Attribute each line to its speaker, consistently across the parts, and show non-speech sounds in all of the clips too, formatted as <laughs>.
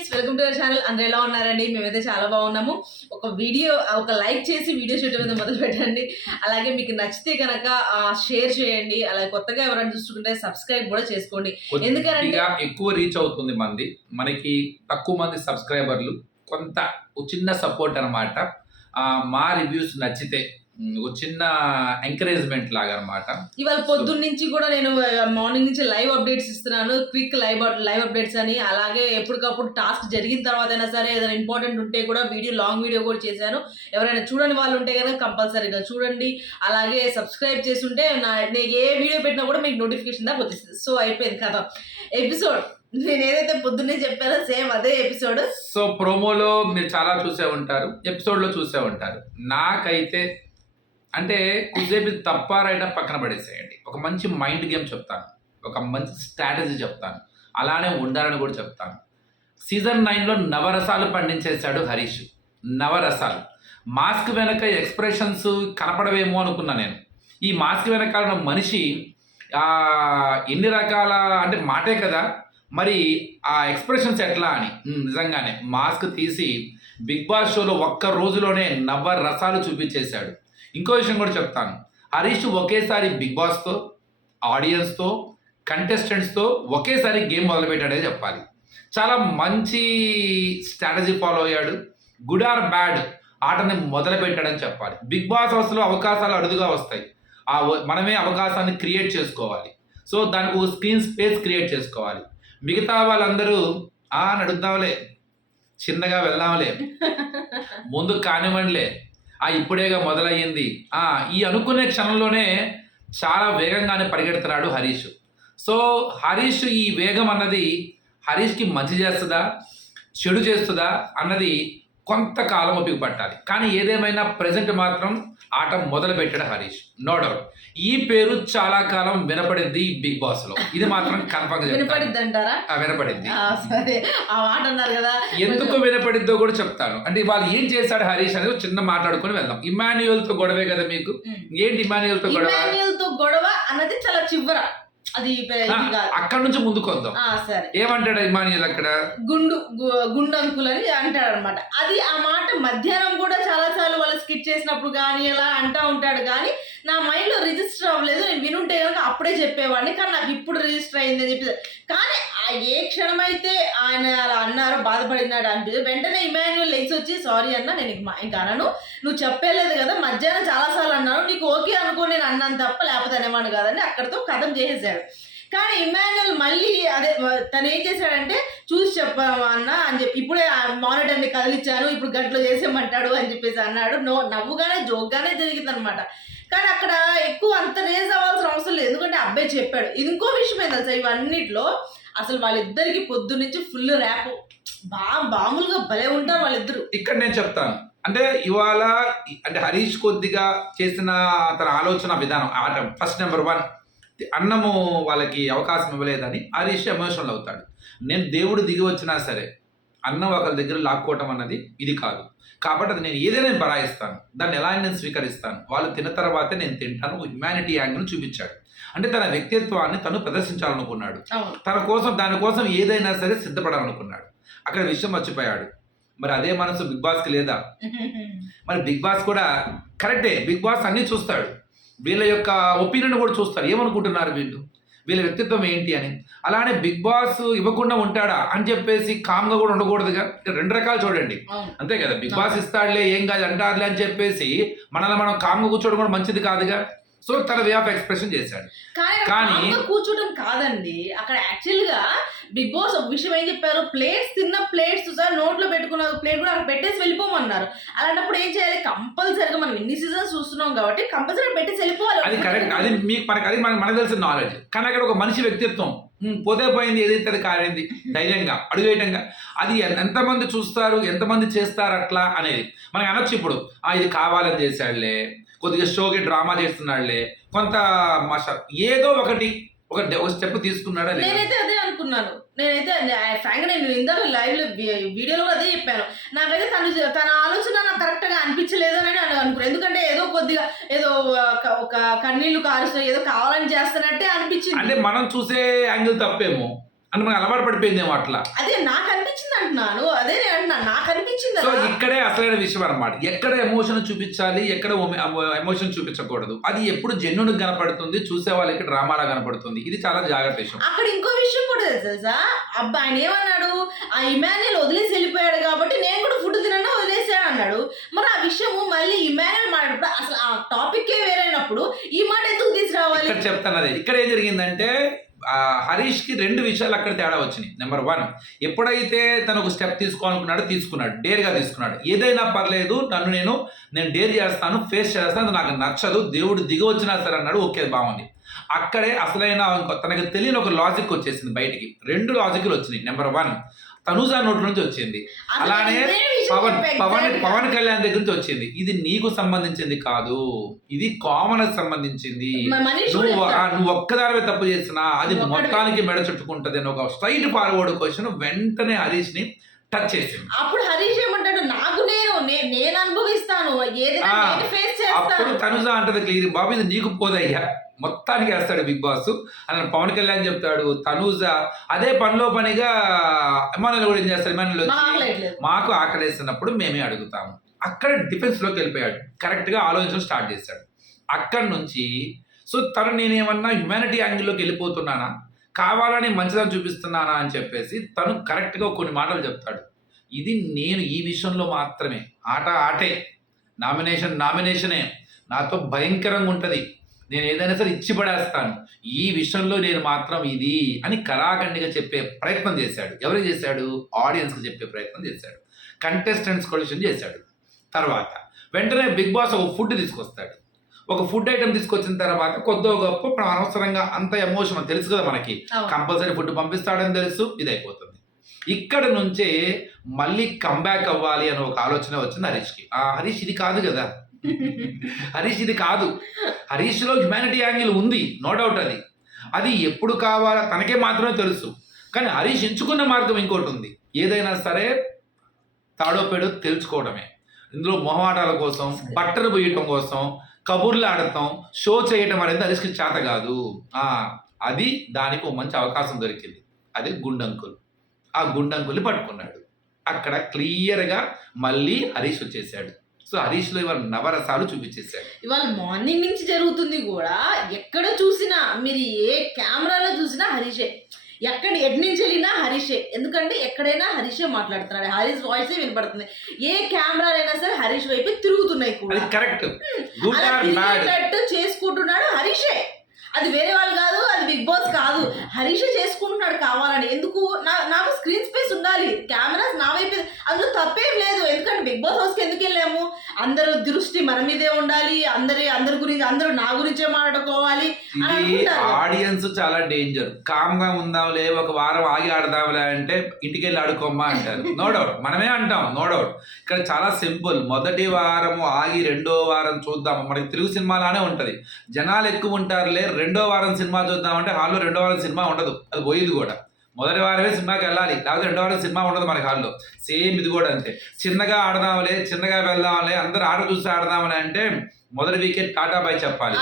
Speaker 1: friends welcome to our channel అందరు ఎలా ఉన్నారండి మేమైతే చాలా బాగున్నాము ఒక వీడియో ఒక లైక్ చేసి వీడియో షూట్ మీద మొదలు పెట్టండి అలాగే మీకు నచ్చితే కనుక షేర్ చేయండి అలాగే కొత్తగా ఎవరైనా చూసుకుంటే సబ్స్క్రైబ్ కూడా చేసుకోండి
Speaker 2: ఎందుకంటే ఎక్కువ రీచ్ అవుతుంది మంది మనకి తక్కువ మంది సబ్స్క్రైబర్లు కొంత చిన్న సపోర్ట్ అనమాట మా రివ్యూస్ నచ్చితే ఒక చిన్న ఎంకరేజ్మెంట్ లాగా అనమాట
Speaker 1: ఇవాళ పొద్దున్న నుంచి కూడా నేను మార్నింగ్ నుంచి లైవ్ అప్డేట్స్ ఇస్తున్నాను క్విక్ లైవ్ లైవ్ అప్డేట్స్ అని అలాగే ఎప్పటికప్పుడు టాస్క్ జరిగిన తర్వాత అయినా సరే ఏదైనా ఇంపార్టెంట్ ఉంటే కూడా వీడియో లాంగ్ వీడియో కూడా చేశాను ఎవరైనా చూడని వాళ్ళు ఉంటే కనుక కంపల్సరీగా చూడండి అలాగే సబ్స్క్రైబ్ చేసి ఉంటే నా నేను ఏ వీడియో పెట్టినా కూడా మీకు నోటిఫికేషన్ దాకా వచ్చేస్తుంది సో అయిపోయింది కదా ఎపిసోడ్ నేను ఏదైతే పొద్దున్నే చెప్పానో సేమ్ అదే ఎపిసోడ్
Speaker 2: సో ప్రోమోలో మీరు చాలా చూసే ఉంటారు ఎపిసోడ్లో చూసే ఉంటారు నాకైతే అంటే కొంచెంసేపు తప్ప రైట పక్కన పడేసేయండి ఒక మంచి మైండ్ గేమ్ చెప్తాను ఒక మంచి స్ట్రాటజీ చెప్తాను అలానే ఉండాలని కూడా చెప్తాను సీజన్ నైన్లో నవరసాలు పండించేశాడు హరీష్ నవరసాలు మాస్క్ వెనక ఎక్స్ప్రెషన్స్ కనపడవేమో అనుకున్నా నేను ఈ మాస్క్ వెనకాల మనిషి ఎన్ని రకాల అంటే మాటే కదా మరి ఆ ఎక్స్ప్రెషన్స్ ఎట్లా అని నిజంగానే మాస్క్ తీసి బిగ్ బాస్ షోలో ఒక్క రోజులోనే నవ్వ రసాలు చూపించేశాడు ఇంకో విషయం కూడా చెప్తాను హరీష్ ఒకేసారి బిగ్ బాస్తో ఆడియన్స్తో కంటెస్టెంట్స్తో ఒకేసారి గేమ్ మొదలుపెట్టాడే చెప్పాలి చాలా మంచి స్ట్రాటజీ ఫాలో అయ్యాడు గుడ్ ఆర్ బ్యాడ్ ఆటని మొదలుపెట్టాడని చెప్పాలి బిగ్ బాస్ హౌస్లో అవకాశాలు అడుగుగా వస్తాయి ఆ మనమే అవకాశాన్ని క్రియేట్ చేసుకోవాలి సో దానికి ఓ స్క్రీన్ స్పేస్ క్రియేట్ చేసుకోవాలి మిగతా వాళ్ళందరూ ఆ అడుగుదాంలే చిన్నగా వెళ్దాంలే <laughs> ముందు కానివ్వండిలే ఆ ఇప్పుడేగా మొదలయ్యింది ఆ ఈ అనుకునే క్షణంలోనే చాలా వేగంగానే పరిగెడుతున్నాడు హరీష్ సో హరీష్ ఈ వేగం అన్నది హరీష్కి మంచి చేస్తుందా చెడు చేస్తుందా అన్నది కొంతకాలం ఒప్పిక పట్టాలి కానీ ఏదేమైనా ప్రజెంట్ మాత్రం ఆట మొదలు పెట్టాడు హరీష్ నో డౌట్ ఈ పేరు చాలా కాలం వినపడింది బిగ్ బాస్ లో ఇది మాత్రం కన్ఫర్మ్ వినపడింది వినపడింది ఎందుకు వినపడిందో కూడా చెప్తాను అంటే వాళ్ళు ఏం చేశాడు హరీష్ అనేది చిన్న మాట్లాడుకుని వెళ్దాం ఇమాన్యుయల్ తో గొడవే కదా మీకు ఏంటి ఇమాన్యుయల్ తో
Speaker 1: గొడవ ఇమాన్యుయల్ తో గొడవ అన్నది చాలా చివర అది
Speaker 2: అక్కడ నుంచి ముందుకు వద్దాం సరే ఏమంటాడు అభిమానియులు అక్కడ
Speaker 1: గుండు గుండంకులు అని అంటాడు అనమాట అది ఆ మాట మధ్యాహ్నం కూడా చాలా సార్లు వాళ్ళు స్కిట్ చేసినప్పుడు కానీ అలా అంటా ఉంటాడు కానీ నా లో రిజిస్టర్ అవ్వలేదు నేను వినుంటే కనుక అప్పుడే చెప్పేవాడిని కానీ నాకు ఇప్పుడు రిజిస్టర్ అయింది అని చెప్పేది కానీ ఆ ఏ క్షణమైతే ఆయన అలా అన్నారో బాధపడినాడు అనిపించదు వెంటనే ఇమాన్యువల్ లెగ్స్ వచ్చి సారీ అన్న నేను ఇంకా అనను నువ్వు చెప్పేలేదు కదా మధ్యాహ్నం చాలాసార్లు అన్నాను నీకు ఓకే అనుకో నేను అన్నాను తప్ప లేకపోతే అనేవాడు కాదని అక్కడితో కథం చేసేసాడు కానీ ఇమాన్యుల్ మళ్ళీ అదే తను ఏం చేశాడంటే చూసి చెప్పాము అన్న అని చెప్పి ఇప్పుడే మానిటర్ని కదిలిచ్చాను ఇప్పుడు గంటలో చేసేమంటాడు అని చెప్పేసి అన్నాడు నో నవ్వుగానే జోగ్గానే జరిగింది అనమాట కానీ అక్కడ ఎక్కువ అంత రేజ్ అవ్వాల్సిన అవసరం లేదు ఎందుకంటే అబ్బాయి చెప్పాడు ఇంకో విషయం ఏంది అసలు ఇవన్నిట్లో అసలు వాళ్ళిద్దరికి పొద్దు నుంచి ఫుల్ ర్యాప్ బా మామూలుగా భలే ఉంటారు వాళ్ళిద్దరు
Speaker 2: ఇక్కడ నేను చెప్తాను అంటే ఇవాళ అంటే హరీష్ కొద్దిగా చేసిన తన ఆలోచన విధానం ఆట ఫస్ట్ నెంబర్ వన్ అన్నము వాళ్ళకి అవకాశం ఇవ్వలేదని హరీష్ ఎమోషనల్ అవుతాడు నేను దేవుడు దిగి వచ్చినా సరే అన్నం ఒకరి దగ్గర లాక్కోవటం అన్నది ఇది కాదు కాబట్టి అది నేను ఏదైనా బరాయిస్తాను దాన్ని ఎలా నేను స్వీకరిస్తాను వాళ్ళు తిన్న తర్వాతే నేను తింటాను హ్యుమానిటీ యాంగిల్ చూపించాడు అంటే తన వ్యక్తిత్వాన్ని తను ప్రదర్శించాలనుకున్నాడు తన కోసం దానికోసం ఏదైనా సరే సిద్ధపడాలనుకున్నాడు అక్కడ విషయం మర్చిపోయాడు మరి అదే మనసు బిగ్ బాస్కి లేదా <laughs> మరి బిగ్ బాస్ కూడా కరెక్టే బిగ్ బాస్ అన్నీ చూస్తాడు వీళ్ళ యొక్క ఒపీనియన్ కూడా చూస్తారు ఏమనుకుంటున్నారు వీళ్ళు వీళ్ళ వ్యక్తిత్వం ఏంటి అని అలానే బిగ్ బాస్ ఇవ్వకుండా ఉంటాడా అని చెప్పేసి కామ్గా కూడా ఉండకూడదుగా రెండు రకాలు చూడండి అంతే కదా బిగ్ బాస్ ఇస్తాడులే ఏం కాదు అంటారులే అని చెప్పేసి మనల్ని మనం కామ్గా కూర్చోవడం కూడా మంచిది కాదుగా సో తన వే ఆఫ్ ఎక్స్ప్రెషన్ చేశాడు
Speaker 1: కానీ కూర్చోవడం కాదండి అక్కడ యాక్చువల్ గా బిగ్ బాస్ విషయం ఏం చెప్పారు ప్లేట్స్ తిన్న ప్లేట్స్ సార్ నోట్లో పెట్టుకున్న ప్లేట్ కూడా అక్కడ పెట్టేసి వెళ్ళిపోమన్నారు అలాంటప్పుడు ఏం చేయాలి కంపల్సరీగా మనం ఎన్ని సీజన్స్ చూస్తున్నాం కాబట్టి కంపల్సరీ పెట్టేసి వెళ్ళిపోవాలి
Speaker 2: అది కరెక్ట్ అది మీకు మనకు అది మనకు మనకు తెలిసిన నాలెడ్జ్ కానీ అక్కడ ఒక మనిషి వ్యక్తిత్వం పోతే పోయింది ఏదైతే అది కాలేంది ధైర్యంగా వేయటంగా అది ఎంతమంది చూస్తారు ఎంతమంది చేస్తారు అట్లా అనేది మనకు అనొచ్చు ఇప్పుడు ఇది కావాలని చేశాడులే కొద్దిగా షోకి డ్రామా చేస్తున్నాడులే కొంత మష ఏదో ఒకటి ఒక ఒక స్టెప్ తీసుకున్నాడా
Speaker 1: నేనైతే అదే అనుకున్నాను నేనైతే ఫ్రాంక్ నేను ఇందాక లైవ్ లో వీడియోలో అదే చెప్పాను నాకైతే తను తన ఆలోచన నాకు కరెక్ట్ గా అనిపించలేదు అని అనుకున్నాను ఎందుకంటే ఏదో కొద్దిగా ఏదో ఒక కన్నీళ్లు కారుస్తూ ఏదో కావాలని చేస్తున్నట్టే
Speaker 2: అనిపించింది అంటే మనం చూసే యాంగిల్ తప్పేమో అని మనకు అలవాటు పడిపోయింది అట్లా
Speaker 1: అదే నాకు అనిపించింది అంటున్నాను అదే నేను అంటున్నాను నాకు అనిపించింది
Speaker 2: సో ఇక్కడే అసలైన విషయం అనమాట ఎక్కడ ఎమోషన్ చూపించాలి ఎక్కడ ఎమోషన్ చూపించకూడదు అది ఎప్పుడు జెన్యున్ కనపడుతుంది చూసే వాళ్ళకి డ్రామాలా కనపడుతుంది ఇది చాలా జాగ్రత్త విషయం
Speaker 1: అక్కడ ఇంకో విషయం కూడా తెలుసా అబ్బా ఆయన ఏమన్నాడు ఆ ఇమాన్యుల్ వదిలేసి వెళ్ళిపోయాడు కాబట్టి నేను కూడా ఫుడ్ తినడం వదిలేసాడు అన్నాడు మరి ఆ విషయము మళ్ళీ ఇమాన్యుల్ మాట్లాడు అసలు ఆ టాపిక్ వేరైనప్పుడు ఈ మాట ఎందుకు తీసుకురావాలి
Speaker 2: ఇక్కడ చెప్తాను అదే ఇక్కడ ఏం జరిగిందంటే హరీష్కి రెండు విషయాలు అక్కడ తేడా వచ్చినాయి నెంబర్ వన్ ఎప్పుడైతే తను ఒక స్టెప్ తీసుకోవాలనుకున్నాడో తీసుకున్నాడు డేర్గా తీసుకున్నాడు ఏదైనా పర్లేదు నన్ను నేను నేను డేర్ చేస్తాను ఫేస్ చేస్తాను నాకు నచ్చదు దేవుడు దిగి వచ్చినా సరే అన్నాడు ఓకే బాగుంది అక్కడే అసలైన తనకు తెలియని ఒక లాజిక్ వచ్చేసింది బయటికి రెండు లాజిక్లు వచ్చినాయి నెంబర్ వన్ తనుజా నోటి నుంచి వచ్చింది
Speaker 1: అలానే పవన్
Speaker 2: పవన్ పవన్ కళ్యాణ్ దగ్గర నుంచి వచ్చింది ఇది నీకు సంబంధించింది కాదు ఇది కామన్ సంబంధించింది నువ్వు నువ్వు ఒక్కదానివే తప్పు చేసినా అది మొత్తానికి మెడ చుట్టుకుంటది అని ఒక స్ట్రైట్ ఫార్వర్డ్ క్వశ్చన్ వెంటనే హరీష్ ని టచ్ చేసింది
Speaker 1: అప్పుడు హరీష్ ఏమంటాడు నాకు నేను నేను అనుభవిస్తాను
Speaker 2: అప్పుడు తనుజా అంటది క్లియర్ బాబు ఇది నీకు పోదయ్యా మొత్తానికి వేస్తాడు బిగ్ బాస్ అలా పవన్ కళ్యాణ్ చెప్తాడు తనూజ అదే పనిలో పనిగా ఎమానులు కూడా ఏం చేస్తారు ఎమానులు మాకు ఆకలేసినప్పుడు మేమే అడుగుతాము అక్కడ డిఫెన్స్లోకి వెళ్ళిపోయాడు కరెక్ట్గా ఆలోచించడం స్టార్ట్ చేశాడు అక్కడి నుంచి సో తను నేనేమన్నా హ్యుమానిటీ లోకి వెళ్ళిపోతున్నానా కావాలని మంచిదని చూపిస్తున్నానా అని చెప్పేసి తను కరెక్ట్గా కొన్ని మాటలు చెప్తాడు ఇది నేను ఈ విషయంలో మాత్రమే ఆట ఆటే నామినేషన్ నామినేషనే నాతో భయంకరంగా ఉంటుంది నేను ఏదైనా సరే ఇచ్చి పడేస్తాను ఈ విషయంలో నేను మాత్రం ఇది అని కరాఖండిగా చెప్పే ప్రయత్నం చేశాడు ఎవరికి చేశాడు ఆడియన్స్కి చెప్పే ప్రయత్నం చేశాడు కంటెస్టెంట్స్ కొలిషన్ చేశాడు తర్వాత వెంటనే బిగ్ బాస్ ఒక ఫుడ్ తీసుకొస్తాడు ఒక ఫుడ్ ఐటమ్ తీసుకొచ్చిన తర్వాత కొద్దో గొప్ప అనవసరంగా అంత ఎమోషన్ తెలుసు కదా మనకి కంపల్సరీ ఫుడ్ పంపిస్తాడని తెలుసు ఇది అయిపోతుంది ఇక్కడ నుంచే మళ్ళీ కంబ్యాక్ అవ్వాలి అనే ఒక ఆలోచన వచ్చింది హరీష్కి ఆ హరీష్ ఇది కాదు కదా హరీష్ ఇది కాదు హరీష్లో హ్యుమానిటీ యాంగిల్ ఉంది నో డౌట్ అది అది ఎప్పుడు కావాలా తనకే మాత్రమే తెలుసు కానీ హరీష్ ఎంచుకున్న మార్గం ఇంకోటి ఉంది ఏదైనా సరే తాడో పేడో తెలుసుకోవడమే ఇందులో మొహమాటాల కోసం బట్టలు పోయటం కోసం కబుర్లు ఆడటం షో చేయటం అనేది హరీష్కి చేత కాదు అది దానికి మంచి అవకాశం దొరికింది అది గుండంకులు ఆ గుండంకుల్ని పట్టుకున్నాడు అక్కడ క్లియర్గా మళ్ళీ హరీష్ వచ్చేసాడు సో హరీష్ లో ఇవాళ నవరసాలు చూపించేశారు
Speaker 1: ఇవాళ మార్నింగ్ నుంచి జరుగుతుంది కూడా ఎక్కడ చూసినా మీరు ఏ కెమెరాలో చూసినా హరీషే ఎక్కడ నుంచి వెళ్ళినా హరీషే ఎందుకంటే ఎక్కడైనా హరీషే మాట్లాడుతున్నాడు హరీష్ వాయిస్ వినపడుతుంది ఏ కెమెరాలైనా సరే హరీష్ వైపు తిరుగుతున్నాయి కరెక్ట్ చేసుకుంటున్నాడు హరీషే అది వేరే వాళ్ళు కాదు అది బిగ్ బాస్ కాదు హరీషే చేసుకుంటున్నాడు కావాలని ఎందుకు అందరూ దృష్టి మన మీదే ఉండాలి అందరి అందరి గురించి అందరూ నా గురించే మాట్లాడుకోవాలి
Speaker 2: ఆడియన్స్ చాలా డేంజర్ కామ్ గా ఉందాంలే ఒక వారం ఆగి ఆడదాంలే అంటే ఇంటికి వెళ్ళి ఆడుకోమ్మా అంటారు నో డౌట్ మనమే అంటాం నో డౌట్ ఇక్కడ చాలా సింపుల్ మొదటి వారము ఆగి రెండో వారం చూద్దాము మనకి తెలుగు సినిమాలానే ఉంటది జనాలు ఎక్కువ ఉంటారులే రెండో వారం సినిమా చూద్దామంటే హాల్లో రెండో వారం సినిమా ఉండదు అది పోయేది కూడా మొదటి వారమే సినిమాకి వెళ్ళాలి లేకపోతే రెండో వారం సినిమా ఉండదు మన హాల్లో సేమ్ ఇది కూడా అంతే చిన్నగా ఆడదాంలే చిన్నగా వెళ్దాంలే అందరు ఆట చూసి ఆడదాంలే అంటే మొదటి వికెట్ టాటా బై చెప్పాలి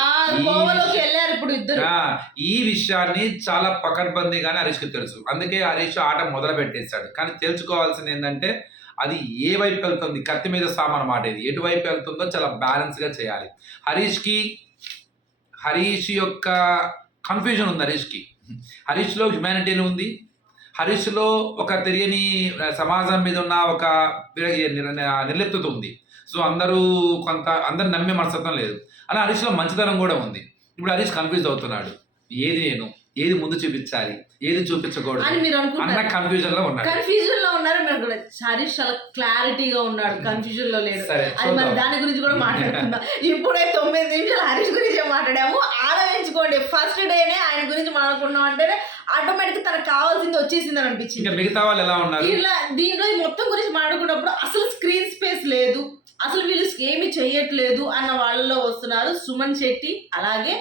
Speaker 2: ఈ విషయాన్ని చాలా పకడ్బందీగానే హరీష్కి తెలుసు అందుకే హరీష్ ఆట మొదలు పెట్టేశాడు కానీ తెలుసుకోవాల్సింది ఏంటంటే అది ఏ వైపు వెళ్తుంది కత్తి మీద సామాన్ మాటేది ఎటువైపు వెళ్తుందో చాలా బ్యాలెన్స్గా చేయాలి హరీష్కి హరీష్ యొక్క కన్ఫ్యూజన్ ఉంది హరీష్కి హరీష్లో హ్యుమానిటీని ఉంది హరీష్లో ఒక తెలియని సమాజం మీద ఉన్న ఒక నిర్లిప్తత ఉంది సో అందరూ కొంత అందరు నమ్మే మనసత్వం లేదు అలా హరీష్లో మంచితనం కూడా ఉంది ఇప్పుడు హరీష్ కన్ఫ్యూజ్ అవుతున్నాడు ఏది నేను ఏది ముందు చూపించాలి ఏది చూపించకూడదు
Speaker 1: అని మీరు అనుకుంటున్నారు కన్ఫ్యూజన్ లో ఉన్నారు కన్ఫ్యూజన్ లో ఉన్నారు మీరు కూడా చాలా క్లారిటీగా ఉన్నాడు కన్ఫ్యూజన్ లో లేదు అది మరి దాని గురించి కూడా మాట్లాడుకుందాం ఇప్పుడే తొమ్మిది నిమిషాలు హరీష్ గురించి మాట్లాడాము ఆలోచించుకోండి ఫస్ట్ డేనే ఆయన గురించి మాట్లాడుకున్నాం అంటే ఆటోమేటిక్ తనకు కావాల్సింది వచ్చేసింది అని అనిపించింది
Speaker 2: ఇంకా మిగతా వాళ్ళు ఎలా ఉన్నారు
Speaker 1: ఇలా దీనిలో మొత్తం గురించి మాట్లాడుకున్నప్పుడు అసలు స్క్రీన్ స్పేస్ లేదు అసలు వీళ్ళు ఏమి చేయట్లేదు అన్న వాళ్ళలో వస్తున్నారు సుమన్ శెట్టి అలాగే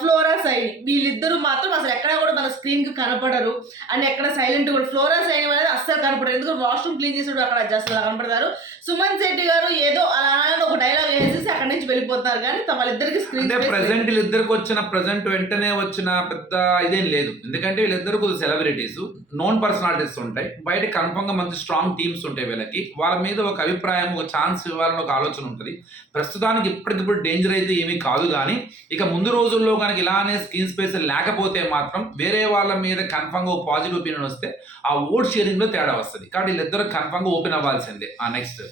Speaker 1: ఫ్లోరా సైని వీళ్ళిద్దరూ మాత్రం అసలు ఎక్కడ కూడా మన కి కనపడరు అండ్ ఎక్కడ సైలెంట్ కూడా ఫ్లోరా సైని అనేది అస్సలు కనపడరు ఎందుకంటే వాష్రూమ్ క్లీన్ చేసేటప్పుడు అక్కడ జస్ట్ అలా కనపడతారు సుమన్ శెట్టి గారు ఏదో అలా ఒక డైలాగ్ వేసేసి అక్కడ నుంచి వెళ్ళిపోతారు కానీ వాళ్ళిద్దరికి స్క్రీన్
Speaker 2: ప్రెసెంట్ వీళ్ళిద్దరికి వచ్చిన ప్రెసెంట్ వెంటనే వచ్చిన పెద్ద ఇదేం లేదు ఎందుకంటే వీళ్ళిద్దరు కొద్దిగా సెలబ్రిటీస్ నోన్ పర్సనాలిటీస్ ఉంటాయి బయట కన్ఫర్మ్ గా మంచి స్ట్రాంగ్ టీమ్స్ ఉంటాయి వీళ్ళకి వాళ్ళ మీద ఒక అభిప్రాయం ఒక ఛాన్స్ ఇవ్వాలని ఒక ఆలోచన ఉంటుంది ప్రస్తుతానికి ఇప్పటికిప్పుడు డేంజర్ అయితే ఏమీ కాదు కానీ ఇక ముందు రోజుల్లో కనుక ఇలానే స్క్రీన్ స్పేస్ లేకపోతే మాత్రం వేరే వాళ్ళ మీద కన్ఫర్మ్గా పాజిటివ్ ఒపీనియన్ వస్తే ఆ ఓట్ షేరింగ్లో తేడా వస్తుంది కాబట్టి వీళ్ళిద్దరు కన్ఫర్మ్గా ఓపెన్ అవ్వాల్సిందే ఆ నెక్స్ట్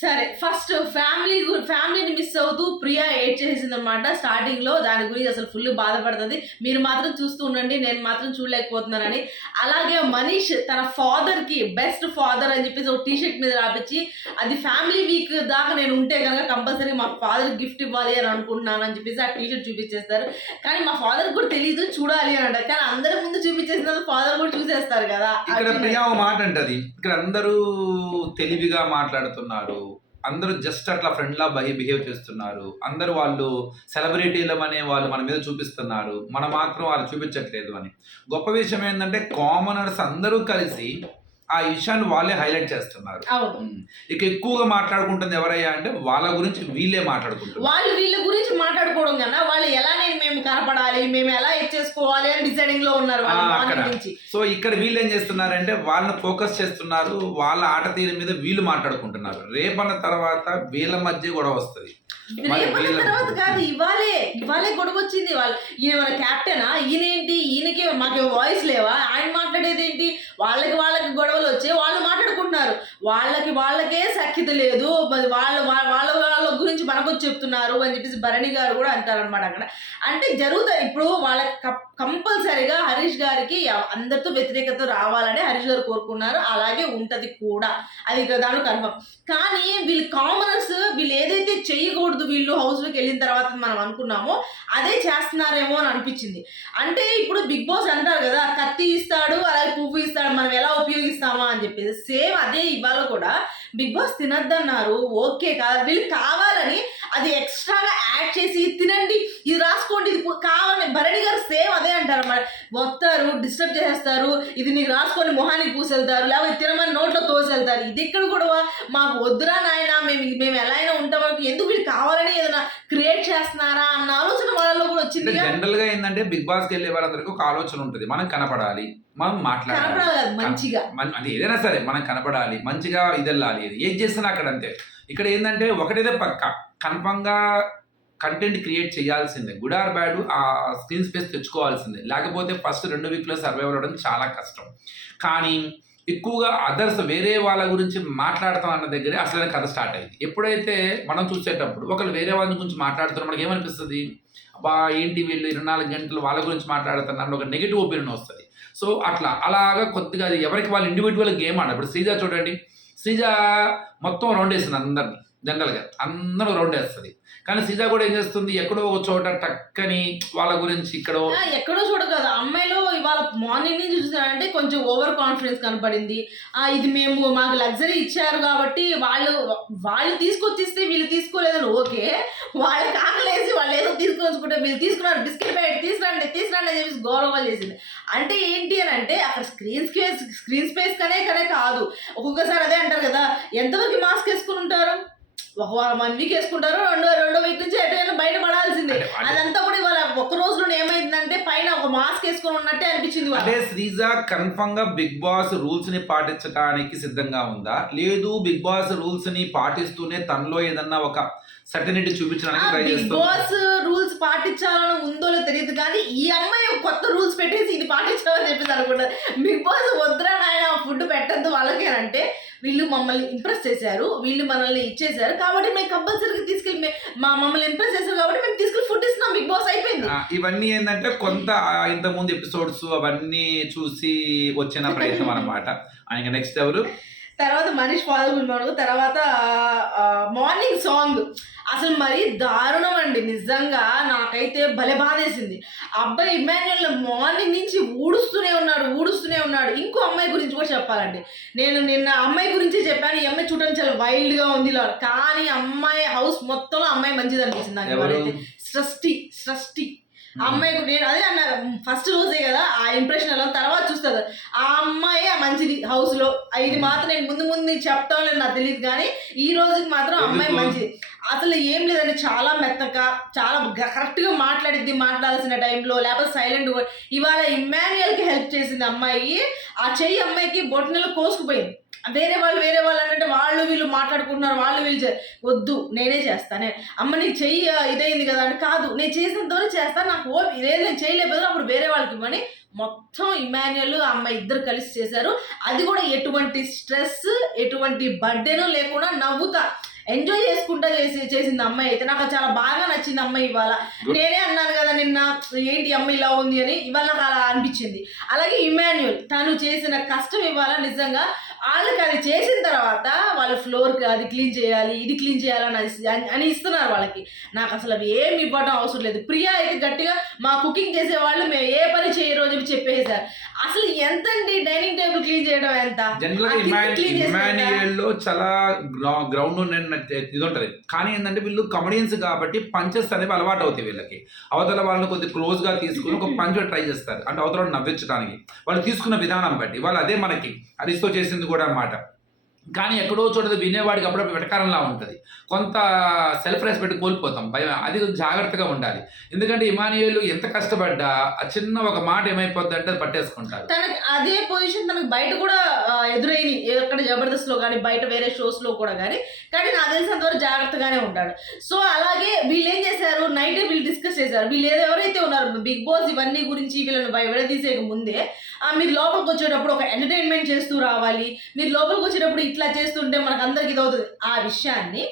Speaker 1: సరే ఫస్ట్ ఫ్యామిలీ ఫ్యామిలీని మిస్ అవుతూ ప్రియా ఏడ్ చేసింది అనమాట స్టార్టింగ్లో దాని గురించి అసలు ఫుల్ బాధపడుతుంది మీరు మాత్రం చూస్తూ ఉండండి నేను మాత్రం చూడలేకపోతున్నానని అలాగే మనీష్ తన ఫాదర్కి బెస్ట్ ఫాదర్ అని చెప్పేసి ఒక టీషర్ట్ మీద రాపించి అది ఫ్యామిలీ వీక్ దాకా నేను ఉంటే కనుక కంపల్సరీ మా ఫాదర్ గిఫ్ట్ ఇవ్వాలి అని అనుకుంటున్నాను అని చెప్పేసి ఆ టీషర్ట్ చూపించేస్తారు కానీ మా ఫాదర్ కూడా తెలియదు చూడాలి అని అంటారు కానీ అందరి ముందు చూపించేసిన ఫాదర్ కూడా చూసేస్తారు కదా
Speaker 2: ఇక్కడ ప్రియా మాట అంటది ఇక్కడ అందరూ తెలివిగా మాట్లాడుతున్నారు చేస్తున్నారు అందరూ జస్ట్ అట్లా ఫ్రెండ్లా బిహేవ్ చేస్తున్నారు అందరూ వాళ్ళు అనే వాళ్ళు మన మీద చూపిస్తున్నారు మనం మాత్రం వాళ్ళు చూపించట్లేదు అని గొప్ప విషయం ఏంటంటే కామనర్స్ అందరూ కలిసి ఆ విషయాన్ని వాళ్ళే హైలైట్ చేస్తున్నారు ఇక ఎక్కువగా మాట్లాడుకుంటుంది ఎవరయ్యా అంటే వాళ్ళ గురించి వీళ్ళే మాట్లాడుకుంటారు
Speaker 1: వాళ్ళు వీళ్ళ గురించి మాట్లాడుకోవడం కన్నా వాళ్ళు ఎలా మేము కనపడాలి మేము ఎలా చేసుకోవాలి అని డిసైడింగ్ లో ఉన్నారు
Speaker 2: సో ఇక్కడ వీళ్ళు ఏం చేస్తున్నారంటే వాళ్ళని ఫోకస్ చేస్తున్నారు వాళ్ళ ఆట తీరు మీద వీళ్ళు మాట్లాడుకుంటున్నారు రేపన్న తర్వాత వీళ్ళ మధ్య గొడవ వస్తుంది
Speaker 1: రేపటి తర్వాత కాదు ఇవాళే ఇవాళే గొడవ వచ్చింది వాళ్ళు ఈయన మన క్యాప్టెనా ఈయనేంటి ఈయనకే మాకు వాయిస్ లేవా ఆయన మాట్లాడేది ఏంటి వాళ్ళకి వాళ్ళకి గొడవలు వచ్చి వాళ్ళు మాట్లాడుకుంటున్నారు వాళ్ళకి వాళ్ళకే సఖ్యత లేదు వాళ్ళ వాళ్ళ వాళ్ళ గురించి మనకు చెప్తున్నారు అని చెప్పేసి భరణి గారు కూడా అనమాట అక్కడ అంటే జరుగుతాయి ఇప్పుడు వాళ్ళకి కంపల్సరీగా హరీష్ గారికి అందరితో వ్యతిరేకత రావాలని హరీష్ గారు కోరుకున్నారు అలాగే ఉంటది కూడా అది దాని కన్ఫర్మ్ కానీ వీళ్ళు కామనర్స్ వీళ్ళు ఏదైతే చేయకూడదు చేయకూడదు వీళ్ళు హౌస్లోకి వెళ్ళిన తర్వాత మనం అనుకున్నామో అదే చేస్తున్నారేమో అని అనిపించింది అంటే ఇప్పుడు బిగ్ బాస్ అంటారు కదా కత్తి ఇస్తాడు అలాగే పువ్వు ఇస్తాడు మనం ఎలా ఉపయోగిస్తామా అని చెప్పేసి సేమ్ అదే ఇవాళ కూడా బిగ్ బాస్ తినద్దన్నారు ఓకే కాదు వీళ్ళు కావాలని అది ఎక్స్ట్రాగా యాడ్ చేసి తినండి ఇది రాసుకోండి ఇది కావాలని భరణి గారు సేమ్ అదే అంటారు అన్నమాట వస్తారు డిస్టర్బ్ చేసేస్తారు ఇది నీకు రాసుకొని మొహానికి పూసెళ్తారు లేకపోతే తినమని నోట్లో తోసేళ్తారు ఇది ఎక్కడ కూడా మాకు వద్దురా నాయన మేము మేము ఎలా అయినా ఉంటామో ఎందుకు వీళ్ళు కావాలని ఏదైనా క్రియేట్ చేస్తున్నారా అన్న ఆలోచన వాళ్ళలో కూడా వచ్చింది
Speaker 2: జనరల్ గా ఏంటంటే బిగ్ బాస్ వెళ్ళే వాళ్ళందరికీ ఒక ఆలోచన ఉంటుంది మనం కనపడాలి మనం
Speaker 1: మాట్లాడాలి మంచిగా
Speaker 2: అది ఏదైనా సరే మనం కనపడాలి మంచిగా ఇది వెళ్ళాలి లేదు ఏది చేసినా అక్కడ అంతే ఇక్కడ ఏంటంటే ఒకటేదే పక్క కన్ఫర్మ్గా కంటెంట్ క్రియేట్ చేయాల్సిందే గుడ్ ఆర్ బ్యాడ్ ఆ స్క్రీన్ స్పేస్ తెచ్చుకోవాల్సిందే లేకపోతే ఫస్ట్ రెండు వీక్లో సర్వైవ్ అవ్వడం చాలా కష్టం కానీ ఎక్కువగా అదర్స్ వేరే వాళ్ళ గురించి మాట్లాడతాం అన్న దగ్గరే అసలే కథ స్టార్ట్ అయింది ఎప్పుడైతే మనం చూసేటప్పుడు ఒకళ్ళు వేరే వాళ్ళ గురించి మాట్లాడుతున్న మనకి ఏమనిపిస్తుంది అబ్బా ఏంటి వీళ్ళు ఇరవై నాలుగు గంటలు వాళ్ళ గురించి మాట్లాడుతున్నారు ఒక నెగిటివ్ ఒపీనియన్ వస్తుంది సో అట్లా అలాగా కొద్దిగా అది ఎవరికి వాళ్ళు ఇండివిజువల్ గేమ్ ఆడ ఇప్పుడు శ్రీజా చూడండి శ్రీజ మొత్తం రౌండ్ వేసింది అందరినీ జనరల్గా అందరూ రౌండ్ వేస్తుంది కానీ సీజా కూడా ఏం చేస్తుంది ఎక్కడో ఒక చోట టక్కని వాళ్ళ గురించి ఇక్కడ
Speaker 1: ఎక్కడో చూడ కదా అమ్మాయిలో ఇవాళ మార్నింగ్ నుంచి చూసినారంటే కొంచెం ఓవర్ కాన్ఫిడెన్స్ కనపడింది ఇది మేము మాకు లగ్జరీ ఇచ్చారు కాబట్టి వాళ్ళు వాళ్ళు తీసుకొచ్చిస్తే వీళ్ళు తీసుకోలేదని ఓకే వాళ్ళ కాకలేసి వాళ్ళు ఏదో తీసుకొచ్చుకుంటే వీళ్ళు తీసుకున్నారు బిస్కెట్ ప్యాకెట్ తీసుకురండి తీసుకురండి అని చెప్పేసి గౌరవాలు చేసింది అంటే ఏంటి అని అంటే అక్కడ స్క్రీన్ స్పేస్ స్క్రీన్ స్పేస్ కనే కనే కాదు ఒక్కొక్కసారి అదే అంటారు కదా ఎంతవరకు మాస్క్ వేసుకుని ఉంటారు ఒక వన్ వీక్ వేసుకుంటారు రెండు రెండో వీక్ నుంచి ఎటువైనా బయట పడాల్సిందే అదంతా కూడా ఇవాళ ఒక రోజులో ఏమైందంటే పైన ఒక మాస్క్ వేసుకొని ఉన్నట్టే అనిపించింది
Speaker 2: అదే శ్రీజ కన్ఫర్మ్ గా బిగ్ బాస్ రూల్స్ ని పాటించడానికి సిద్ధంగా ఉందా లేదు బిగ్ బాస్ రూల్స్ ని పాటిస్తూనే తనలో ఏదన్నా ఒక సర్టినిటీ చూపించడానికి
Speaker 1: ట్రై బిగ్ బాస్ రూల్స్ పాటించాలని ఉందో తెలియదు కానీ ఈ అమ్మాయి కొత్త రూల్స్ పెట్టేసి ఇది పాటించాలని చెప్పేసి అనుకుంటారు బిగ్ బాస్ వద్దురా ఫుడ్ పెట్టద్దు వాళ్ళకేనంటే వీళ్ళు మమ్మల్ని ఇంప్రెస్ చేశారు వీళ్ళు మనల్ని ఇచ్చేసారు కాబట్టి మేము కంపల్సరీగా తీసుకెళ్ళి మా మమ్మల్ని ఇంప్రెస్ చేశారు కాబట్టి మేము తీసుకెళ్ళి ఫుడ్ ఇస్తున్నాం బిగ్ బాస్ అయిపోయింది
Speaker 2: ఇవన్నీ ఏంటంటే కొంత ఇంతకుముందు ఎపిసోడ్స్ అవన్నీ చూసి వచ్చిన ప్రయత్నం అనమాట <laughs> ఆయన నెక్స్ట్ ఎవరు
Speaker 1: తర్వాత మనీష్ పాల్గొన్నాడు తర్వాత మార్నింగ్ సాంగ్ అసలు మరి దారుణం అండి నిజంగా నాకైతే భలే బాధేసింది అబ్బాయి ఇమాన్యుల్ మార్నింగ్ నుంచి ఊడుస్తూనే ఉన్నాడు ఊడుస్తూనే ఉన్నాడు ఇంకో అమ్మాయి గురించి కూడా చెప్పాలండి నేను నిన్న అమ్మాయి గురించే చెప్పాను ఈ అమ్మాయి చూడడానికి చాలా వైల్డ్గా ఉంది ఇలా కానీ అమ్మాయి హౌస్ మొత్తంలో అమ్మాయి మంచిది అనిపించింది నాకు సృష్టి సృష్టి అమ్మాయి నేను అదే అన్న ఫస్ట్ రోజే కదా ఆ ఇంప్రెషన్ ఎలా తర్వాత చూస్తుంది ఆ అమ్మాయి మంచిది హౌస్ లో ఇది మాత్రం నేను ముందు ముందు చెప్తాను నాకు తెలియదు కానీ ఈ రోజుకి మాత్రం అమ్మాయి మంచిది అసలు ఏం లేదండి చాలా మెత్తగా చాలా కరెక్ట్గా మాట్లాడిద్ది మాట్లాడాల్సిన టైంలో లేకపోతే సైలెంట్ ఇవాళ కి హెల్ప్ చేసింది అమ్మాయి ఆ చెయ్యి అమ్మాయికి బొట్టనలు కోసుకుపోయింది వేరే వాళ్ళు వేరే వాళ్ళు అంటే వాళ్ళు వీళ్ళు మాట్లాడుకుంటున్నారు వాళ్ళు వీళ్ళు వద్దు నేనే చేస్తానే అమ్మ నీకు చెయ్యి ఇదైంది కదా అంటే కాదు నేను చేసిన ద్వారా చేస్తాను నాకు ఓ ఇదే నేను చేయలేకపోతే అప్పుడు వేరే వాళ్ళకి ఇవ్వని మొత్తం ఇమాన్యుల్ అమ్మ ఇద్దరు కలిసి చేశారు అది కూడా ఎటువంటి స్ట్రెస్ ఎటువంటి బర్డెను లేకుండా నవ్వుతా ఎంజాయ్ చేసుకుంటా చేసి చేసింది అమ్మాయి అయితే నాకు చాలా బాగా నచ్చింది అమ్మాయి ఇవాళ నేనే అన్నాను కదా నిన్న ఏంటి అమ్మాయి ఇలా ఉంది అని ఇవాళ నాకు అలా అనిపించింది అలాగే ఇమాన్యుల్ తను చేసిన కష్టం ఇవాళ నిజంగా వాళ్ళకి అది చేసిన తర్వాత వాళ్ళు ఫ్లోర్ అది క్లీన్ చేయాలి ఇది క్లీన్ చేయాలని అని ఇస్తున్నారు వాళ్ళకి నాకు అసలు అవి ఏమి ఇవ్వడం అవసరం లేదు ప్రియా అయితే గట్టిగా మా కుకింగ్ చేసే వాళ్ళు మేము ఏ పని చేయరు అని చెప్పి చెప్పేసారు అసలు ఎంత అండి డైనింగ్ టేబుల్ క్లీన్ చేయడం ఎంత
Speaker 2: చాలా గ్రౌండ్ ఇది ఉంటుంది కానీ ఏంటంటే వీళ్ళు కమెడియన్స్ కాబట్టి పంచెస్ అనేవి అలవాటు అవుతాయి వీళ్ళకి అవతల వాళ్ళని కొద్దిగా క్లోజ్గా తీసుకుని ఒక పంచ్ ట్రై చేస్తారు అంటే అవతల నవ్వించడానికి వాళ్ళు తీసుకున్న విధానం బట్టి వాళ్ళు అదే మనకి అరిస్తో చేసింది కూడా అన్నమాట కానీ ఎక్కడో చోట వినేవాడికి అప్పుడు వెటకారంలా ఉంటుంది కొంత సెల్ఫ్ రెస్పెక్ట్ కోల్పోతాం భయం అది జాగ్రత్తగా ఉండాలి ఎందుకంటే ఇమానియోలు ఎంత కష్టపడ్డా ఆ చిన్న ఒక మాట ఏమైపోద్ది అంటే పట్టేసుకుంటారు
Speaker 1: తనకి అదే పొజిషన్ తనకి బయట కూడా ఎదురైంది ఎక్కడ జబర్దస్త్ లో కానీ బయట వేరే షోస్ లో కూడా కానీ కానీ నాకు తెలిసినంత వరకు జాగ్రత్తగానే ఉంటాడు సో అలాగే వీళ్ళు ఏం చేశారు నైట్ వీళ్ళు డిస్కస్ చేశారు వీళ్ళు ఏదో ఎవరైతే ఉన్నారు బిగ్ బాస్ ఇవన్నీ గురించి వీళ్ళని విడదీసే ముందే మీరు లోపలికి వచ్చేటప్పుడు ఒక ఎంటర్టైన్మెంట్ చేస్తూ రావాలి మీరు లోపలికి వచ్చేటప్పుడు ఇట్లా చేస్తుంటే మనకు అందరికి ఇదవుతుంది ఆ విషయాన్ని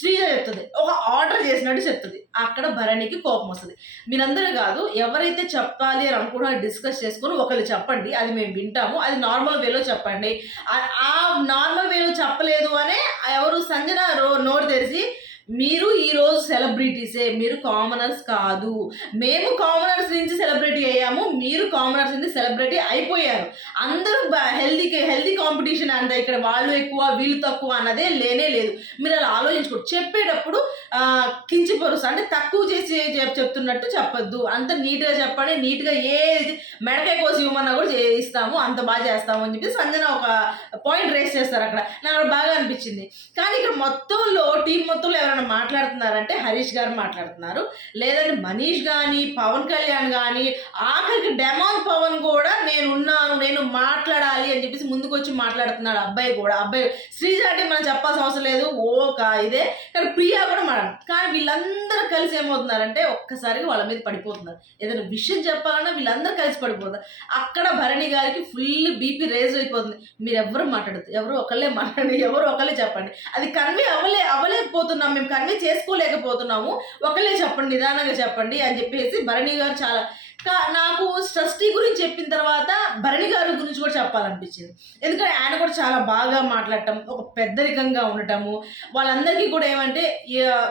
Speaker 1: శ్రీజ చెప్తుంది ఒక ఆర్డర్ చేసినట్టు చెప్తుంది అక్కడ భరణికి కోపం వస్తుంది మీరందరూ కాదు ఎవరైతే చెప్పాలి అని అనుకుంటున్నారో డిస్కస్ చేసుకొని ఒకరు చెప్పండి అది మేము వింటాము అది నార్మల్ వేలో చెప్పండి ఆ నార్మల్ వేలో చెప్పలేదు అనే ఎవరు సంజన రో నోరు తెరిచి మీరు ఈరోజు సెలబ్రిటీసే మీరు కామనర్స్ కాదు మేము కామనర్స్ నుంచి సెలబ్రిటీ అయ్యాము మీరు కామనర్స్ నుంచి సెలబ్రిటీ అయిపోయారు అందరూ హెల్దీ హెల్దీ కాంపిటీషన్ అంట ఇక్కడ వాళ్ళు ఎక్కువ వీళ్ళు తక్కువ అన్నదే లేనే లేదు మీరు అలా ఆలోచించుకోరు చెప్పేటప్పుడు కించిపరుస్తా అంటే తక్కువ చేసి చెప్తున్నట్టు చెప్పొద్దు అంత నీట్గా చెప్పండి నీట్గా ఏ మెడకాయ కోసి ఇవ్వమన్నా కూడా చేయిస్తాము అంత బాగా చేస్తాము అని చెప్పి సంజన ఒక పాయింట్ రేస్ చేస్తారు అక్కడ నాకు బాగా అనిపించింది కానీ ఇక్కడ మొత్తంలో టీం మొత్తంలో ఎవరైనా ఎవరైనా మాట్లాడుతున్నారంటే హరీష్ గారు మాట్లాడుతున్నారు లేదంటే మనీష్ కానీ పవన్ కళ్యాణ్ కానీ ఆఖరికి డెమాన్ పవన్ కూడా నేను ఉన్నాను నేను మాట్లాడాలి అని చెప్పేసి ముందుకు వచ్చి మాట్లాడుతున్నాడు అబ్బాయి కూడా అబ్బాయి శ్రీజ అంటే మనం చెప్పాల్సిన అవసరం లేదు ఓ కా ఇదే కానీ ప్రియా కూడా మనం కానీ వీళ్ళందరూ కలిసి ఏమవుతున్నారంటే ఒక్కసారిగా వాళ్ళ మీద పడిపోతున్నారు ఏదైనా విషయం చెప్పాలన్నా వీళ్ళందరూ కలిసి పడిపోతారు అక్కడ భరణి గారికి ఫుల్ బీపీ రేజ్ అయిపోతుంది మీరు ఎవరు మాట్లాడదు ఎవరు ఒకళ్ళే మాట్లాడండి ఎవరు ఒకళ్ళే చెప్పండి అది కన్వే అవ్వలే అవ్వలేకపోతున్నాం మేము కన్వే చేసుకోలేకపోతున్నాము ఒకళ్ళే చెప్పండి నిదానంగా చెప్పండి అని చెప్పేసి భరణి గారు చాలా నాకు షష్ఠి గురించి చెప్పిన తర్వాత భరణి గారి గురించి కూడా చెప్పాలనిపించింది ఎందుకంటే ఆయన కూడా చాలా బాగా మాట్లాడటం ఒక పెద్దరికంగా ఉండటము వాళ్ళందరికీ కూడా ఏమంటే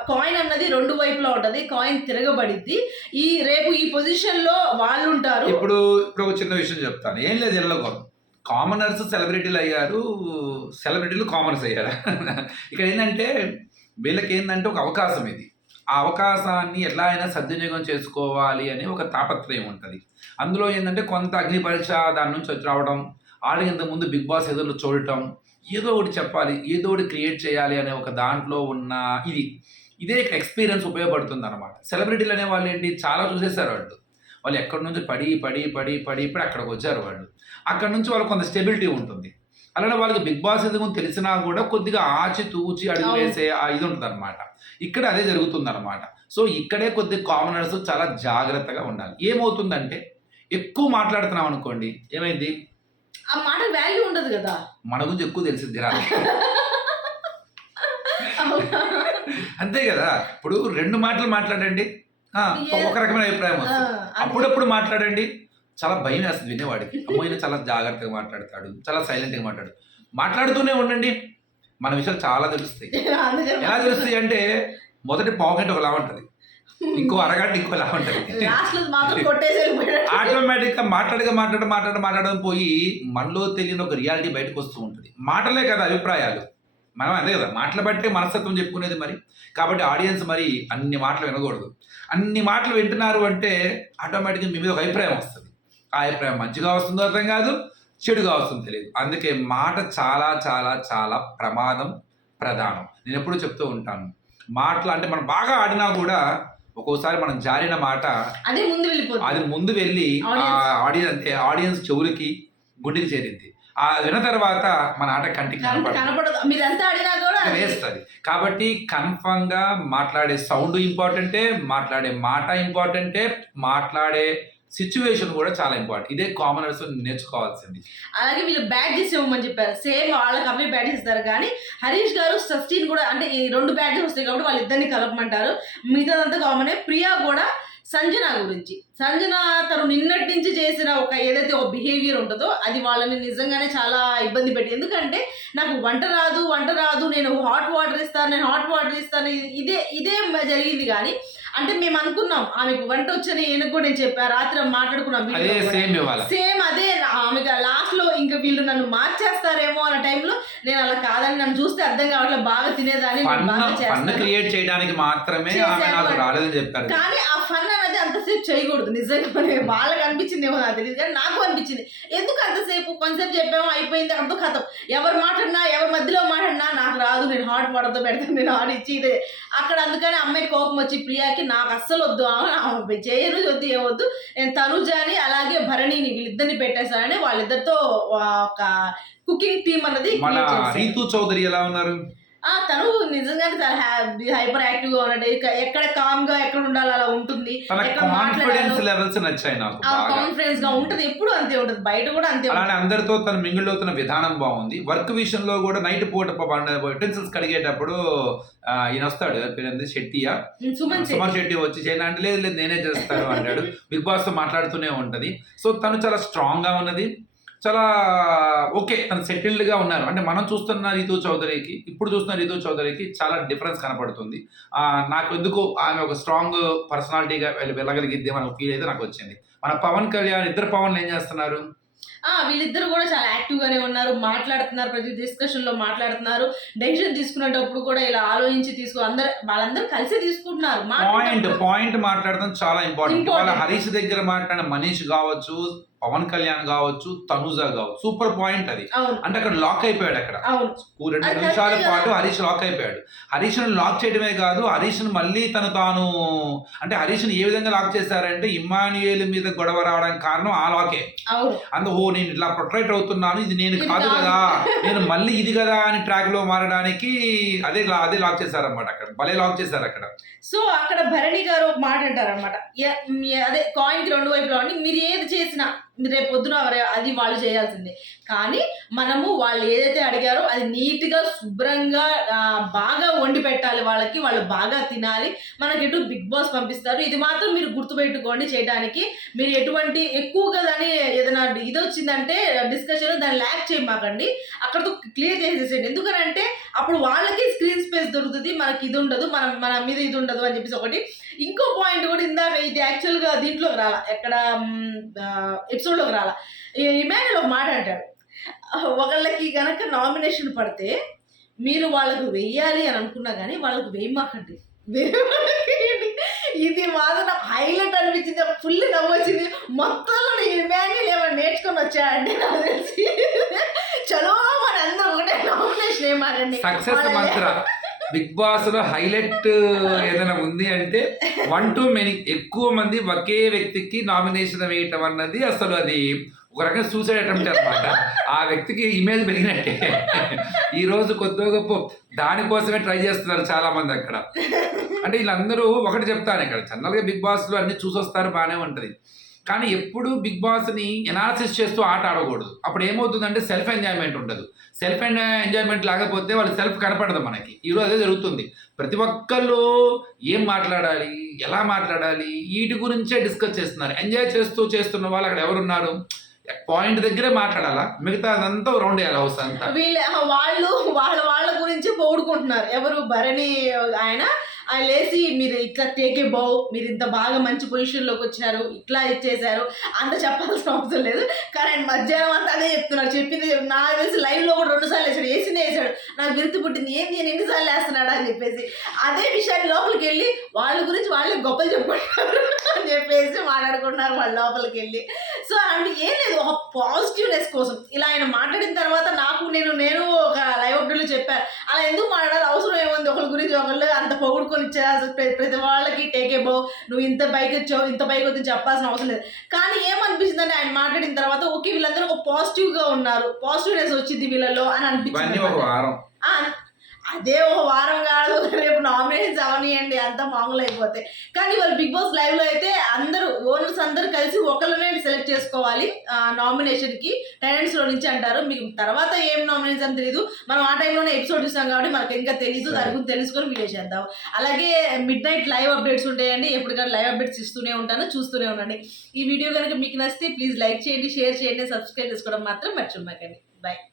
Speaker 1: కాయిన్ అన్నది రెండు వైపులా ఉంటుంది కాయిన్ తిరగబడిద్ది ఈ రేపు ఈ పొజిషన్లో వాళ్ళు ఉంటారు
Speaker 2: ఇప్పుడు ఇప్పుడు ఒక చిన్న విషయం చెప్తాను ఏం లేదు ఎల్లగో కామనర్స్ సెలబ్రిటీలు అయ్యారు సెలబ్రిటీలు కామనర్స్ అయ్యారు <laughs> ఇక్కడ ఏంటంటే వీళ్ళకి ఏంటంటే ఒక అవకాశం ఇది ఆ అవకాశాన్ని ఎలా అయినా సద్వినియోగం చేసుకోవాలి అని ఒక తాపత్రయం ఉంటుంది అందులో ఏంటంటే కొంత అగ్ని పరీక్ష దాని నుంచి వచ్చి రావడం ఆడికి ముందు బిగ్ బాస్ ఎదురు చూడటం ఏదో ఒకటి చెప్పాలి ఏదో ఒకటి క్రియేట్ చేయాలి అనే ఒక దాంట్లో ఉన్న ఇది ఇదే ఎక్స్పీరియన్స్ ఉపయోగపడుతుంది అనమాట సెలబ్రిటీలు అనే వాళ్ళు ఏంటి చాలా చూసేసారు వాళ్ళు వాళ్ళు ఎక్కడి నుంచి పడి పడి పడి పడి ఇప్పుడు అక్కడికి వచ్చారు వాళ్ళు అక్కడ నుంచి వాళ్ళు కొంత స్టెబిలిటీ ఉంటుంది అలానే వాళ్ళకి బిగ్ బాస్ ఎదుగు తెలిసినా కూడా కొద్దిగా ఆచి తూచి అడుగు వేసే ఇది ఉంటుంది అనమాట ఇక్కడ అదే జరుగుతుంది అనమాట సో ఇక్కడే కొద్ది కామనర్స్ చాలా జాగ్రత్తగా ఉండాలి ఏమవుతుందంటే ఎక్కువ మాట్లాడుతున్నాం అనుకోండి ఏమైంది
Speaker 1: ఆ మాట వాల్యూ ఉండదు కదా
Speaker 2: మన గురించి ఎక్కువ తెలిసింది రా అంతే కదా ఇప్పుడు రెండు మాటలు మాట్లాడండి ఒక రకమైన అభిప్రాయం అప్పుడప్పుడు మాట్లాడండి చాలా భయం వేస్తుంది వినేవాడికి అమ్మాయిన చాలా జాగ్రత్తగా మాట్లాడతాడు చాలా సైలెంట్గా మాట్లాడు మాట్లాడుతూనే ఉండండి మన విషయాలు చాలా తెలుస్తాయి <laughs> ఎలా తెలుస్తాయి అంటే మొదటి పాకెట్ ఒకలా ఉంటుంది ఇంకో అరగంట ఇంకోలా ఉంటుంది <laughs> ఆటోమేటిక్గా మాట్లాడగా మాట్లాడ మాట్లాడ మాట్లాడడం పోయి మనలో తెలియని ఒక రియాలిటీ బయటకు వస్తూ ఉంటుంది మాటలే కదా అభిప్రాయాలు మనం అదే కదా మాటలు బట్టే మనస్తత్వం చెప్పుకునేది మరి కాబట్టి ఆడియన్స్ మరి అన్ని మాటలు వినకూడదు అన్ని మాటలు వింటున్నారు అంటే ఆటోమేటిక్గా మీ మీద ఒక అభిప్రాయం వస్తుంది ఆ అభిప్రాయం మంచిగా వస్తుందో అర్థం కాదు చెడుగా వస్తుంది తెలియదు అందుకే మాట చాలా చాలా చాలా ప్రమాదం ప్రధానం నేను ఎప్పుడూ చెప్తూ ఉంటాను మాటలు అంటే మనం బాగా ఆడినా కూడా ఒక్కోసారి మనం జారిన మాట అది ముందు అది ముందు వెళ్ళి ఆడియన్స్ అంటే ఆడియన్స్ చెవులకి గుడ్డికి చేరింది ఆ విన తర్వాత మన ఆట కంటికి వేస్తుంది కాబట్టి కన్ఫర్మ్ గా మాట్లాడే సౌండ్ ఇంపార్టెంటే మాట్లాడే మాట ఇంపార్టెంటే మాట్లాడే సిచ్యువేషన్ కూడా చాలా ఇంపార్టెంట్ ఇదే కామనర్స్ నేర్చుకోవాల్సింది
Speaker 1: అలాగే వీళ్ళు బ్యాడ్జెస్ ఇవ్వమని చెప్పారు సేమ్ వాళ్ళకి అవి బ్యాడ్జెస్ ఇస్తారు కానీ హరీష్ గారు సస్టీన్ కూడా అంటే ఈ రెండు బ్యాడ్జెస్ వస్తాయి కాబట్టి వాళ్ళు ఇద్దరిని కలపమంటారు మిగతాదంతా కామనే ప్రియా కూడా సంజన గురించి సంజన తను నిన్నటి నుంచి చేసిన ఒక ఏదైతే ఒక బిహేవియర్ ఉంటుందో అది వాళ్ళని నిజంగానే చాలా ఇబ్బంది పెట్టి ఎందుకంటే నాకు వంట రాదు వంట రాదు నేను హాట్ వాటర్ ఇస్తాను నేను హాట్ వాటర్ ఇస్తాను ఇదే ఇదే జరిగింది కానీ అంటే మేము అనుకున్నాం ఆమెకు వంట వచ్చని ఈయనకు కూడా నేను చెప్పా రాత్రి మాట్లాడుకున్నాం సేమ్ అదే ఆమెకు లాస్ట్ లో ఇంకా వీళ్ళు నన్ను మార్చేస్తారేమో అన్న టైంలో నేను అలా కాదని నన్ను చూస్తే అర్థం కావట్లేదు బాగా
Speaker 2: తినేదాన్ని క్రియేట్ చేయడానికి మాత్రమే చెప్పారు
Speaker 1: కానీ ఆ ఫన్ అనేది అంతసేపు చేయకూడదు నిజంగా వాళ్ళకి అనిపించింది ఏమో నాకు తెలియదు కానీ నాకు అనిపించింది ఎందుకు అంతసేపు కొంతసేపు చెప్పామో అయిపోయింది అంత కథం ఎవరు మాట్లాడినా ఎవరి మధ్యలో మాట్లాడినా నాకు రాదు నేను హాట్ వాటర్తో పెడతాను నేను హాట్ ఇచ్చి ఇదే అక్కడ అందుకని అమ్మాయి కోపం వచ్చి ప్రియాకి అన్నయ్యకి నాకు అస్సలు వద్దు జయను వద్దు ఏమొద్దు నేను తనుజాని అలాగే భరణి వీళ్ళిద్దరిని పెట్టేశానని వాళ్ళిద్దరితో ఒక కుకింగ్ టీమ్ అన్నది
Speaker 2: రీతు చౌదరి ఎలా ఉన్నారు
Speaker 1: తను నిజంగా చాలా హైపర్ యాక్టివ్ గా ఉన్నట్టు ఎక్కడ కామ్ గా ఎక్కడ ఉండాలి అలా ఉంటుంది
Speaker 2: కాన్ఫిడెన్స్ లెవెల్స్ నచ్చాయి నాకు
Speaker 1: గా ఉంటది ఎప్పుడు అంతే ఉంటది బయట కూడా అంతే
Speaker 2: ఉంటుంది అందరితో తను మింగిల్ అవుతున్న విధానం బాగుంది వర్క్ విషయంలో కూడా నైట్ పూట యుటెన్సిల్స్ కడిగేటప్పుడు ఈయన వస్తాడు పేరు శెట్టియా సుమన్ సుమన్ శెట్టి వచ్చి చేయను అంటే లేదు లేదు నేనే చేస్తాను అంటాడు <laughs> బిగ్ బాస్ తో మాట్లాడుతూనే ఉంటది సో తను చాలా స్ట్రాంగ్ గా ఉన్నది చాలా ఓకే తను సెటిల్డ్గా ఉన్నారు అంటే మనం చూస్తున్న రీతు చౌదరికి ఇప్పుడు చూస్తున్న రీతు చౌదరికి చాలా డిఫరెన్స్ కనపడుతుంది నాకు ఎందుకు ఆమె ఒక స్ట్రాంగ్ పర్సనాలిటీగా వెళ్ళగలిగిద్ది మనకు ఫీల్ అయితే నాకు వచ్చింది మన పవన్ కళ్యాణ్ ఇద్దరు పవన్ ఏం చేస్తున్నారు
Speaker 1: వీళ్ళిద్దరు కూడా చాలా యాక్టివ్ గానే ఉన్నారు మాట్లాడుతున్నారు ప్రతి డిస్కషన్ లో మాట్లాడుతున్నారు డెసిషన్ తీసుకునేటప్పుడు కూడా ఇలా ఆలోచించి తీసుకో అందరు వాళ్ళందరూ కలిసి తీసుకుంటున్నారు
Speaker 2: పాయింట్ పాయింట్ మాట్లాడడం చాలా ఇంపార్టెంట్ వాళ్ళ హరీష్ దగ్గర మాట్లాడిన మనీష్ కావచ్చు పవన్ కళ్యాణ్ కావచ్చు తనుజ కావచ్చు సూపర్ పాయింట్ అది అంటే అక్కడ లాక్ అయిపోయాడు అక్కడ రెండు నిమిషాల పాటు హరీష్ లాక్ అయిపోయాడు హరీష్ లాక్ చేయడమే కాదు హరీష్ మళ్ళీ తను తాను అంటే హరీష్ ఏ విధంగా లాక్ చేశారంటే ఇమాన్యుయల్ మీద గొడవ రావడానికి కారణం ఆ లాకే అందు ఓ నేను ఇట్లా ప్రొట్రైట్ అవుతున్నాను ఇది నేను కాదు కదా నేను మళ్ళీ ఇది కదా అని ట్రాక్ లో మారడానికి అదే అదే లాక్ చేశారనమాట అక్కడ భలే లాక్ చేశారు అక్కడ
Speaker 1: సో అక్కడ భరణి గారు మాట అంటారు అనమాట అదే కాయింట్ రెండు వైపులో మీరు ఏది చేసినా రేపు పొద్దున అది వాళ్ళు చేయాల్సిందే కానీ మనము వాళ్ళు ఏదైతే అడిగారో అది నీట్గా శుభ్రంగా బాగా వండి పెట్టాలి వాళ్ళకి వాళ్ళు బాగా తినాలి మనకి ఎటు బిగ్ బాస్ పంపిస్తారు ఇది మాత్రం మీరు గుర్తుపెట్టుకోండి చేయడానికి మీరు ఎటువంటి ఎక్కువగా దాన్ని ఏదైనా ఇది వచ్చిందంటే డిస్కషన్ దాన్ని ల్యాక్ చేయమాకండి అక్కడతో క్లియర్ చేసేసేయండి ఎందుకనంటే అప్పుడు వాళ్ళకి స్క్రీన్ స్పేస్ దొరుకుతుంది మనకి ఇది ఉండదు మనం మన మీద ఇది ఉండదు అని చెప్పేసి ఒకటి ఇంకో పాయింట్ కూడా ఇందా దీంట్లోకి రాలా ఎక్కడ ఎపిసోడ్లోకి రాలా ఇమాన్యుల్ ఒక మాట అంటాడు ఒకళ్ళకి కనుక నామినేషన్ పడితే మీరు వాళ్ళకు వెయ్యాలి అని అనుకున్నా కానీ వాళ్ళకు వేయమాకండి ఇది మాత్రం హైలైట్ అనిపించింది ఫుల్ నవ్వొచ్చింది మొత్తంలో ఇమాన్యుల్ ఏమైనా నేర్చుకొని అండి నాకు తెలిసి చలో మన అందరూ ఒకటే నామినేషన్ ఏమాకండి
Speaker 2: బిగ్ బాస్ లో హైలైట్ ఏదైనా ఉంది అంటే వన్ టు మెనీ ఎక్కువ మంది ఒకే వ్యక్తికి నామినేషన్ వేయటం అన్నది అసలు అది ఒక రకంగా సూసైడ్ అటెంప్ట్ అనమాట ఆ వ్యక్తికి ఇమేజ్ పెరిగినట్టే ఈ రోజు కొద్దిగా గొప్ప దానికోసమే ట్రై చేస్తున్నారు చాలా మంది అక్కడ అంటే వీళ్ళందరూ ఒకటి చెప్తాను ఇక్కడ జనరల్గా బిగ్ బాస్లో అన్ని చూసొస్తారు బాగానే ఉంటుంది కానీ ఎప్పుడు బిగ్ బాస్ని ఎనాలిసిస్ చేస్తూ ఆట ఆడకూడదు అప్పుడు ఏమవుతుందంటే సెల్ఫ్ ఎంజాయ్మెంట్ ఉండదు సెల్ఫ్ ఎంజాయ్మెంట్ లేకపోతే వాళ్ళు సెల్ఫ్ కనపడదు మనకి ఈరోజు అదే జరుగుతుంది ప్రతి ఒక్కళ్ళు ఏం మాట్లాడాలి ఎలా మాట్లాడాలి వీటి గురించే డిస్కస్ చేస్తున్నారు ఎంజాయ్ చేస్తూ చేస్తున్న వాళ్ళు అక్కడ ఎవరున్నారు పాయింట్ దగ్గరే మాట్లాడాలా మిగతా అదంతా రౌండ్ వేయాలి హౌస్ అంతా
Speaker 1: వీళ్ళు వాళ్ళు వాళ్ళ వాళ్ళ గురించి పోడుకుంటున్నారు ఎవరు భరణి ఆయన లేచి మీరు ఇట్లా తేకే బావ్ మీరు ఇంత బాగా మంచి పొజిషన్లోకి వచ్చారు ఇట్లా ఇచ్చేసారు అంత చెప్పాల్సిన అవసరం లేదు కానీ ఆయన మధ్యాహ్నం అంతా అదే చెప్తున్నారు చెప్పింది నాకు తెలిసి లైవ్లో కూడా రెండుసార్లు వేసాడు వేసిందే వేసాడు నాకు గుర్తు పుట్టింది ఏం నేను ఎన్నిసార్లు వేస్తున్నాడు అని చెప్పేసి అదే విషయాన్ని లోపలికి వెళ్ళి వాళ్ళ గురించి వాళ్ళే గొప్పలు చెప్పుకుంటారు అని చెప్పేసి మాట్లాడుకుంటున్నారు వాళ్ళ లోపలికి వెళ్ళి సో అంటే ఏం లేదు ఒక పాజిటివ్నెస్ కోసం ఇలా ఆయన మాట ఇచ్చేయాల్సి ప్రతి వాళ్ళకి టేక్ ఎబో నువ్వు ఇంత బైక్ వచ్చావు ఇంత బైక్ వద్దు చెప్పాల్సిన అవసరం లేదు కానీ ఏమనిపిస్తుంది అంటే ఆయన మాట్లాడిన తర్వాత ఓకే వీళ్ళందరూ ఒక పాజిటివ్గా ఉన్నారు పాజిటివ్నెస్ వచ్చింది వీళ్ళలో అని అనిపించింది అదే ఓ వారం కాదు రేపు నామినేషన్స్ అవనియండి అంత మామూలు అయిపోతే కానీ వాళ్ళు బిగ్ బాస్ లైవ్లో అయితే అందరూ ఓనర్స్ అందరూ కలిసి ఒకళ్ళనే సెలెక్ట్ చేసుకోవాలి నామినేషన్కి లో నుంచి అంటారు మీకు తర్వాత ఏం నామినేషన్ అని తెలియదు మనం ఆ టైంలోనే ఎపిసోడ్ చూసాం కాబట్టి మనకు ఇంకా తెలీదు దాని గురించి తెలుసుకొని వీడియో చేద్దాం అలాగే మిడ్ నైట్ లైవ్ అప్డేట్స్ ఉంటాయండి ఎప్పటికైనా లైవ్ అప్డేట్స్ ఇస్తూనే ఉంటాను చూస్తూనే ఉండండి ఈ వీడియో కనుక మీకు నచ్చితే ప్లీజ్ లైక్ చేయండి షేర్ చేయండి సబ్స్క్రైబ్ చేసుకోవడం మాత్రం మర్చిపోకండి బాయ్